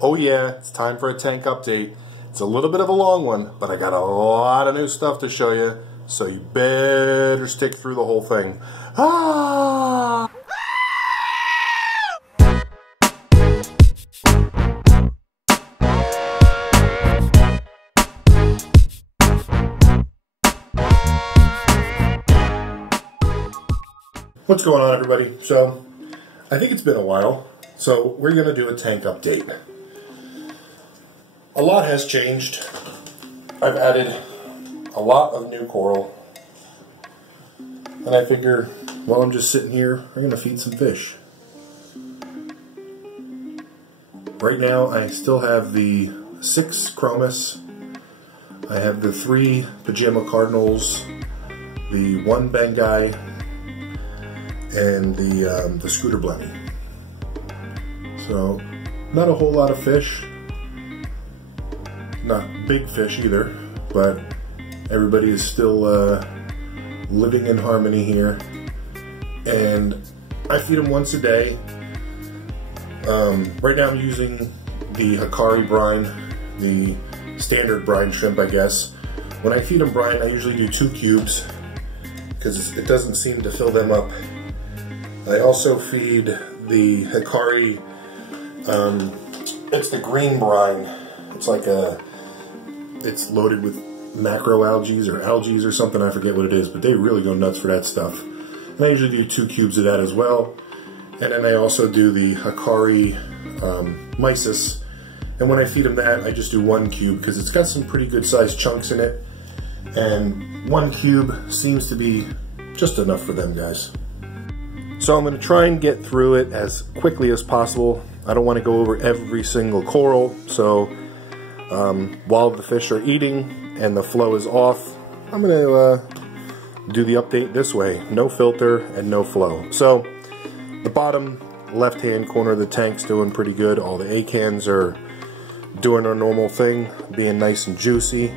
Oh yeah, it's time for a tank update. It's a little bit of a long one, but I got a lot of new stuff to show you, so you better stick through the whole thing. Ah! What's going on, everybody? So, I think it's been a while, so we're going to do a tank update. A lot has changed. I've added a lot of new coral, and I figure while I'm just sitting here, I'm going to feed some fish. Right now, I still have the 6 chromis, I have the 3 pajama cardinals, the 1 bengai, and the scooter blenny. So, not a whole lot of fish. Not big fish either, but everybody is still living in harmony here. And I feed them once a day. Right now I'm using the Hikari brine, the standard brine shrimp, I guess. When I feed them brine, I usually do 2 cubes because it doesn't seem to fill them up. I also feed the Hikari, it's the green brine. It's like it's loaded with macroalgae or algae or something, I forget what it is, but they really go nuts for that stuff. And I usually do 2 cubes of that as well. And then I also do the Hikari mysis. And when I feed them that, I just do 1 cube because it's got some pretty good sized chunks in it. And 1 cube seems to be just enough for them guys. So I'm going to try and get through it as quickly as possible. I don't want to go over every single coral, so while the fish are eating and the flow is off, I'm going to do the update this way. No filter and no flow. So the bottom left-hand corner of the tank's doing pretty good. All the acans are doing their normal thing, being nice and juicy.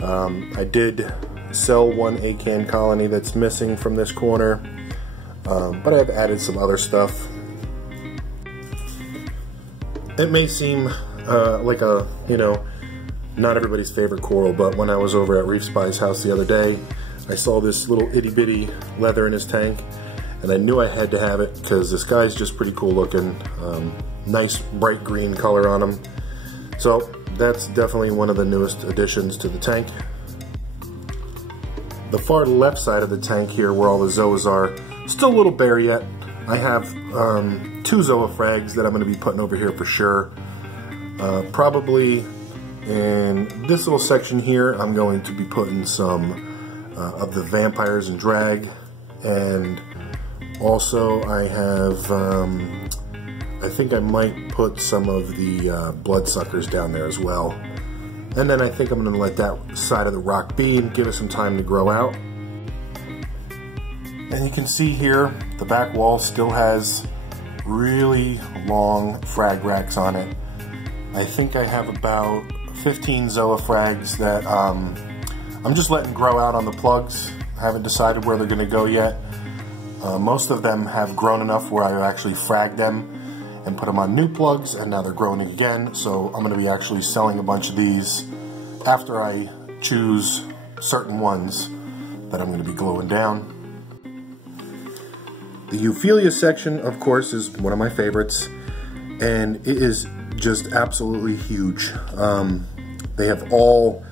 I did sell 1 acan colony that's missing from this corner. But I've added some other stuff. It may seem like a, not everybody's favorite coral, but when I was over at Reef Spy's house the other day, I saw this little itty bitty leather in his tank, and I knew I had to have it because this guy's just pretty cool looking. Nice bright green color on him. So that's definitely one of the newest additions to the tank. The far left side of the tank here, where all the zoas are, still a little bare yet. I have 2 zoa frags that I'm going to be putting over here for sure. Probably in this little section here, I'm going to be putting some of the vampires and drag. And also I have, I think I might put some of the bloodsuckers down there as well. And then I think I'm going to let that side of the rock be and give it some time to grow out. And you can see here, the back wall still has really long frag racks on it. I think I have about 15 zoa frags that I'm just letting grow out on the plugs. I haven't decided where they're going to go yet. Most of them have grown enough where I actually fragged them and put them on new plugs, and now they're growing again. So I'm going to be actually selling a bunch of these after I choose certain ones that I'm going to be gluing down. The euphyllia section, of course, is one of my favorites, and it is just absolutely huge. They have all,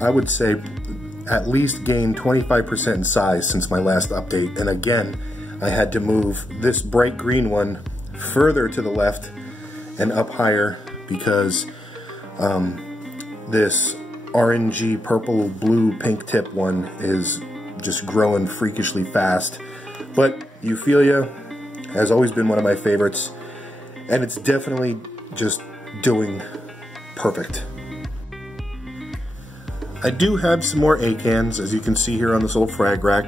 I would say, at least gained 25% in size since my last update. And again, I had to move this bright green one further to the left and up higher because this orangey, purple, blue, pink tip one is just growing freakishly fast. But euphyllia has always been one of my favorites, and it's definitely just doing perfect. I do have some more acans, as you can see here on this little frag rack.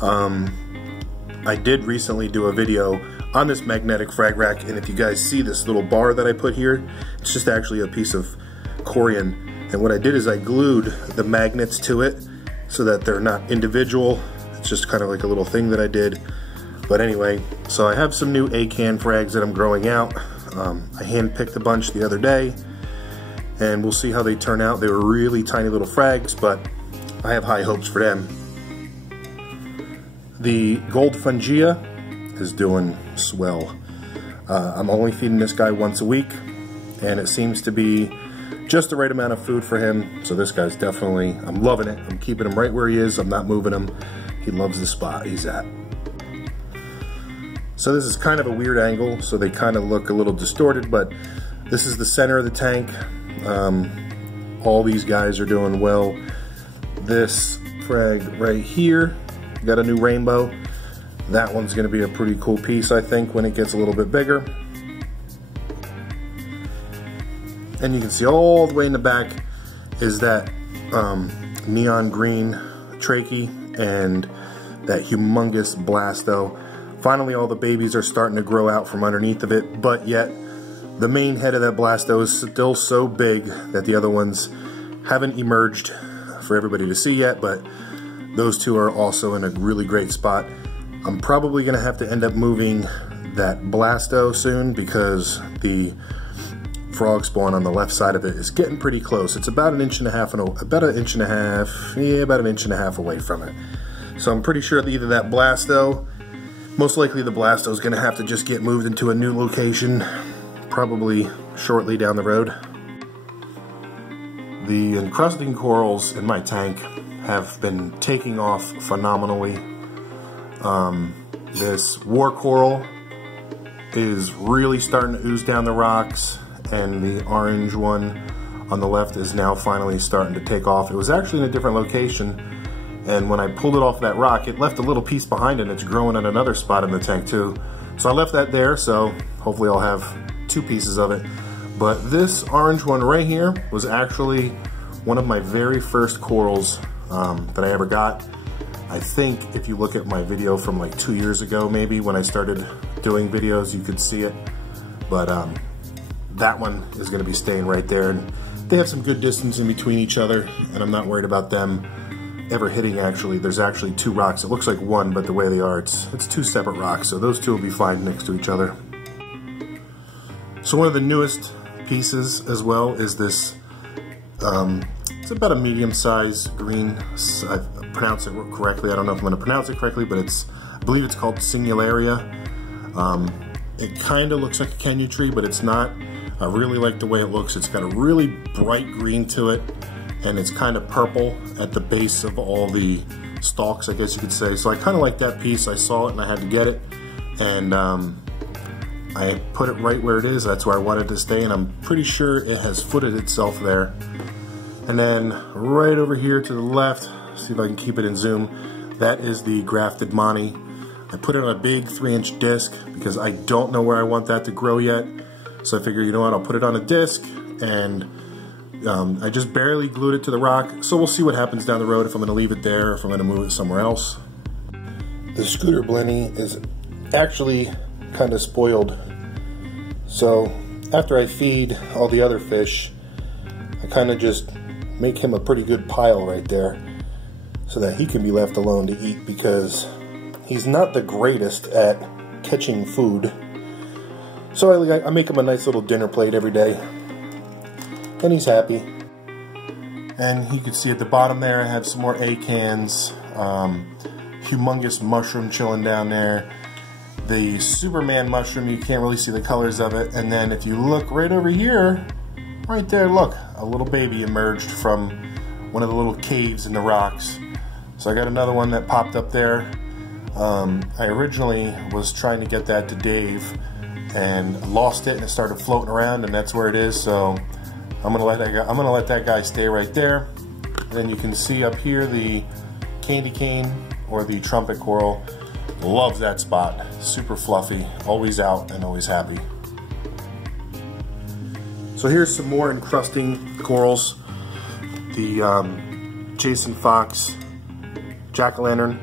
I did recently do a video on this magnetic frag rack, and if you guys see this little bar that I put here, it's just actually a piece of corian. And what I did is I glued the magnets to it so that they're not individual. It's just kind of like a little thing that I did. But anyway, so I have some new acan frags that I'm growing out. I hand-picked a bunch the other day, and we'll see how they turn out. They were really tiny little frags, but I have high hopes for them. The gold fungia is doing swell. I'm only feeding this guy once a week, and it seems to be just the right amount of food for him. So this guy's definitely, I'm loving it. I'm keeping him right where he is. I'm not moving him. He loves the spot he's at. So this is kind of a weird angle, so they kind of look a little distorted, but this is the center of the tank. All these guys are doing well. This frag right here got a new rainbow. That one's going to be a pretty cool piece, I think, when it gets a little bit bigger. And you can see all the way in the back is that neon green trachea and that humongous blasto. Finally, all the babies are starting to grow out from underneath of it, but yet the main head of that blasto is still so big that the other ones haven't emerged for everybody to see yet, but those two are also in a really great spot. I'm probably going to have to end up moving that blasto soon because the frog spawn on the left side of it is getting pretty close. It's about an inch and a half about an inch and a half away from it. So I'm pretty sure that either that blasto, most likely the blasto is going to have to just get moved into a new location, probably shortly down the road. The encrusting corals in my tank have been taking off phenomenally. This war coral is really starting to ooze down the rocks, and the orange one on the left is now finally starting to take off. It was actually in a different location, and when I pulled it off that rock, it left a little piece behind it, and it's growing in another spot in the tank too. So I left that there, so hopefully I'll have two pieces of it. But this orange one right here was actually one of my very first corals that I ever got. I think if you look at my video from like 2 years ago, maybe when I started doing videos, you could see it. But that one is going to be staying right there, and they have some good distance in between each other, and I'm not worried about them ever hitting. Actually, there's actually two rocks. It looks like one, but the way they are, it's two separate rocks, so those two will be fine next to each other. So one of the newest pieces as well is this, it's about a medium-sized green, I pronounce it correctly, I don't know if I'm going to pronounce it correctly, but I believe it's called Singularia. It kind of looks like a Kenya tree, but it's not. I really like the way it looks. It's got a really bright green to it, and it's kind of purple at the base of all the stalks, I guess you could say. So I kind of like that piece. I saw it and I had to get it, and I put it right where it is. That's where I wanted to stay, and I'm pretty sure it has footed itself there. And then right over here to the left, see if I can keep it in zoom, that is the grafted monty. I put it on a big 3-inch disc because I don't know where I want that to grow yet. So I figured, you know what, I'll put it on a disc, and I just barely glued it to the rock. So we'll see what happens down the road, if I'm gonna leave it there, or if I'm gonna move it somewhere else. The scooter blenny is actually kind of spoiled. So after I feed all the other fish, I kind of just make him a pretty good pile right there so that he can be left alone to eat, because he's not the greatest at catching food. So I make him a nice little dinner plate every day, and he's happy. And you can see at the bottom there I have some more acans, humongous mushroom chilling down there. The Superman mushroom, you can't really see the colors of it. And then if you look right over here, right there, look, a little baby emerged from one of the little caves in the rocks. So I got another one that popped up there. I originally was trying to get that to Dave and lost it, and it started floating around, and that's where it is. So I'm gonna let that guy stay right there. And then you can see up here the candy cane, or the trumpet coral. Love that spot. Super fluffy, always out and always happy. So here's some more encrusting corals. The Jason Fox jack-o'-lantern,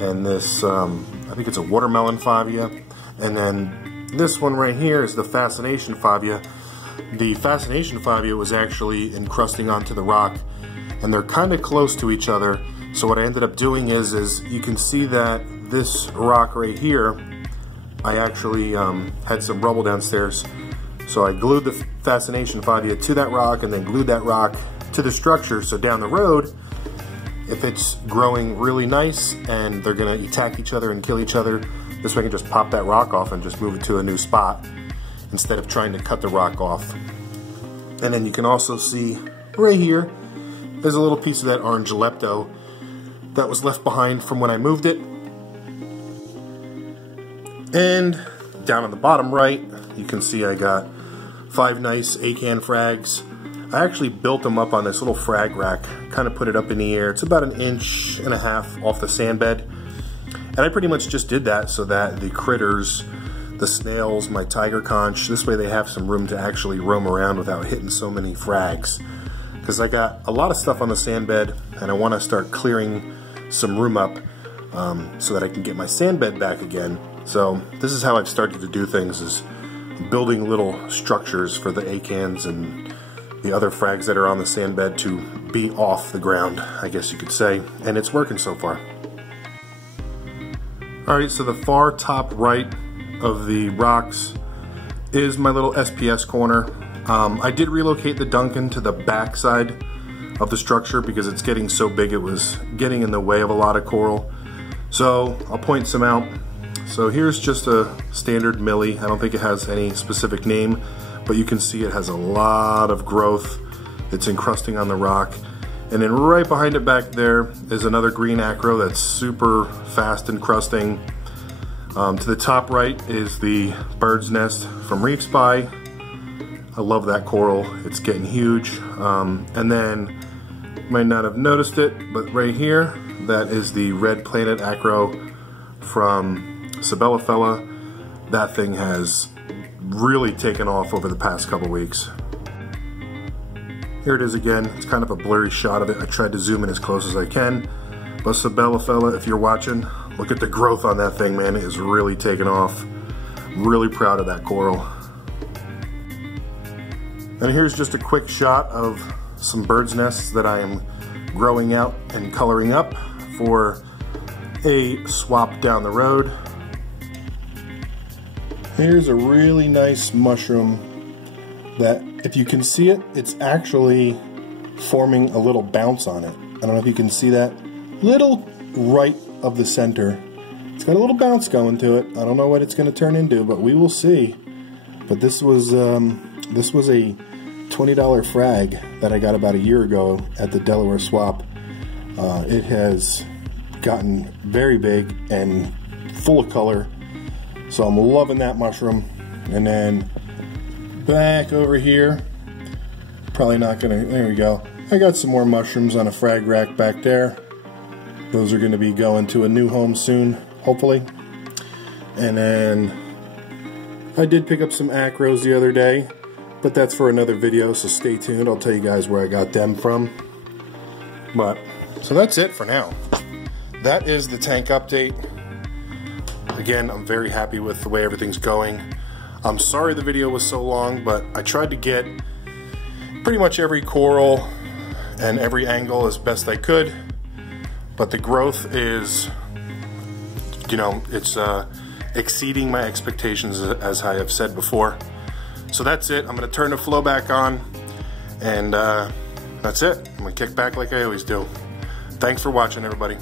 and this, I think it's a watermelon favia. And then this one right here is the fascination favia. The fascination favia was actually encrusting onto the rock, and they're kind of close to each other. So what I ended up doing is you can see that this rock right here, I actually had some rubble downstairs, So I glued the fascination fascia to that rock and then glued that rock to the structure, so down the road, if it's growing really nice and they're gonna attack each other and kill each other, this way I can just pop that rock off and just move it to a new spot instead of trying to cut the rock off. And then you can also see right here, there's a little piece of that orange lepto that was left behind from when I moved it. And down on the bottom right, you can see I got 5 nice acan frags. I actually built them up on this little frag rack, kind of put it up in the air. It's about 1.5 inches off the sand bed. And I pretty much just did that so that the critters, the snails, my tiger conch, this way they have some room to actually roam around without hitting so many frags. Because I got a lot of stuff on the sand bed and I want to start clearing some room up so that I can get my sand bed back again. So this is how I've started to do things, is building little structures for the acans and the other frags that are on the sand bed to be off the ground, I guess you could say, and it's working so far. Alright, so the far top right of the rocks is my little SPS corner. I did relocate the Duncan to the back side of the structure because it's getting so big it was getting in the way of a lot of coral. So I'll point some out. So here's just a standard milli. I don't think it has any specific name, but you can see it has a lot of growth. It's encrusting on the rock. And then right behind it back there is another green acro that's super fast encrusting. To the top right is the bird's nest from Reef Spy. I love that coral. It's getting huge. And then, you might not have noticed it, but right here, that is the red planet acro from Sabellifella. That thing has really taken off over the past couple weeks. Here it is again. It's kind of a blurry shot of it. I tried to zoom in as close as I can. But Sabellifella, if you're watching, look at the growth on that thing, man. It is really taking off. I'm really proud of that coral. And here's just a quick shot of some bird's nests that I am growing out and coloring up for a swap down the road. Here's a really nice mushroom that, if you can see it, it's actually forming a little bounce on it. I don't know if you can see that. Little right of the center. It's got a little bounce going to it. I don't know what it's going to turn into, but we will see. But this was a $20 frag that I got about a year ago at the Delaware Swap. It has gotten very big and full of color. So I'm loving that mushroom. And then back over here, probably not gonna, there we go. I got some more mushrooms on a frag rack back there. Those are gonna be going to a new home soon, hopefully. And then I did pick up some acros the other day, but that's for another video, so stay tuned. I'll tell you guys where I got them from. But, so that's it for now. That is the tank update. Again, I'm very happy with the way everything's going. I'm sorry the video was so long, but I tried to get pretty much every coral and every angle as best I could. But the growth is, you know, it's exceeding my expectations, as I have said before. So that's it. I'm going to turn the flow back on, and that's it. I'm going to kick back like I always do. Thanks for watching, everybody.